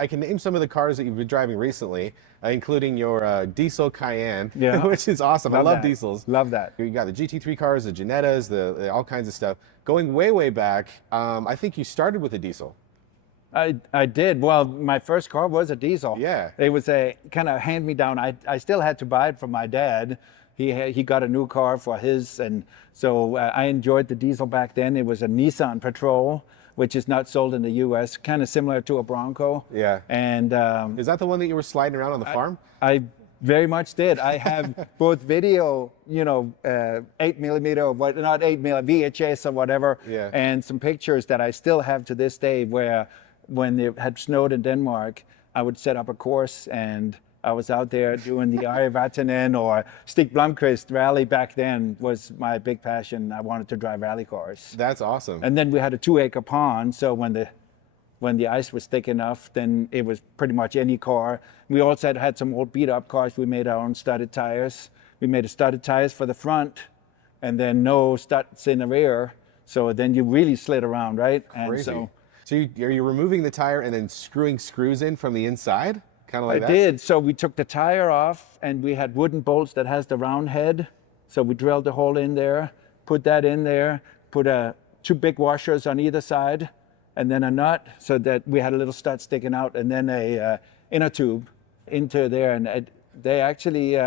I can name some of the cars that you've been driving recently, including your diesel Cayenne, Yeah. which is awesome. I love that. diesels. Love that. You got the GT3 cars, the Genettas, the all kinds of stuff. Going way, way back, I think you started with a diesel. I did. Well, my first car was a diesel. Yeah. It was a kind of hand-me-down. I still had to buy it from my dad. He got a new car for his, and so I enjoyed the diesel back then. It was a Nissan Patrol, which is not sold in the U.S., kind of similar to a Bronco. Yeah. And Is that the one that you were sliding around on the farm? I very much did. I have both video, 8mm or what, not 8mm, VHS or whatever, Yeah. and some pictures that I still have to this day where when it had snowed in Denmark, I would set up a course and I was out there doing the Ari Vatanen or Stig Blomqvist rally back then was my big passion. I wanted to drive rally cars. That's awesome. And then we had a 2-acre pond, so when the ice was thick enough, then it was pretty much any car. We also had some old beat-up cars. We made our own studded tires. We made studded tires for the front, and then no studs in the rear. So then you really slid around, right? Crazy. And so are you removing the tire and then screwing screws in from the inside? Kind of like I that? did. So we took the tire off, and we had wooden bolts that has the round head. So we drilled the hole in there, put that in there, put 2 big washers on either side, and then a nut so that we had a little stud sticking out, and then a inner tube into there, and they actually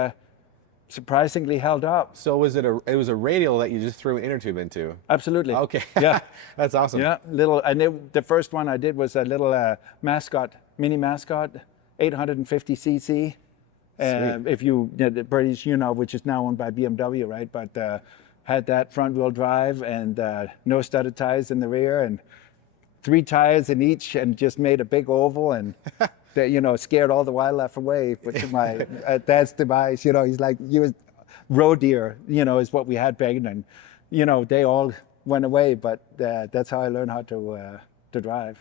surprisingly held up. So it was a radial that you just threw an inner tube into? Absolutely. Okay. Yeah. That's awesome. Yeah. The first one I did was a little mini mascot, 850 cc. If the British, which is now owned by BMW, right? But had that front wheel drive and no studded tires in the rear and 3 tires in each, and just made a big oval and that, scared all the wildlife away with my dad's device. He's like, roe deer, is what we had back then. They all went away, but that's how I learned how to drive.